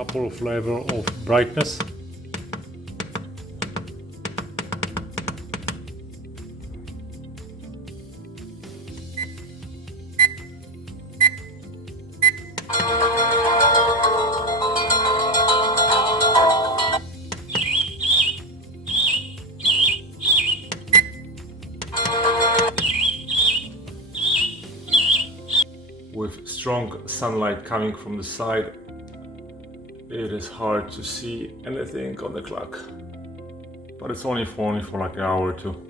couple of levels of brightness. With strong sunlight coming from the side, it is hard to see anything on the clock. But it's only for like an hour or two.